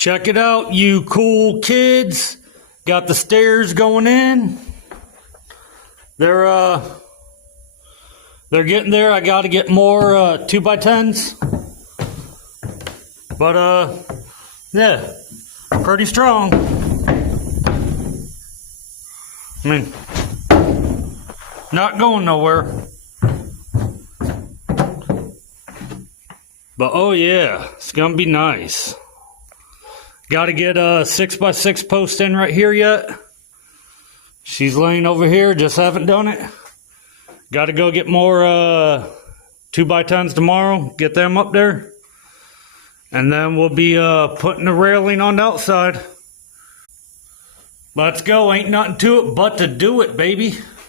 Check it out, you cool kids. Got the stairs going in. They're getting there. I got to get more 2x10s. But yeah, pretty strong. I mean, not going nowhere. But oh yeah, it's gonna be nice. Got to get a 6x6 post in right here yet. She's laying over here, just haven't done it. Got to go get more 2x10s tomorrow, get them up there. And then we'll be putting the railing on the outside. Let's go, ain't nothing to it but to do it, baby.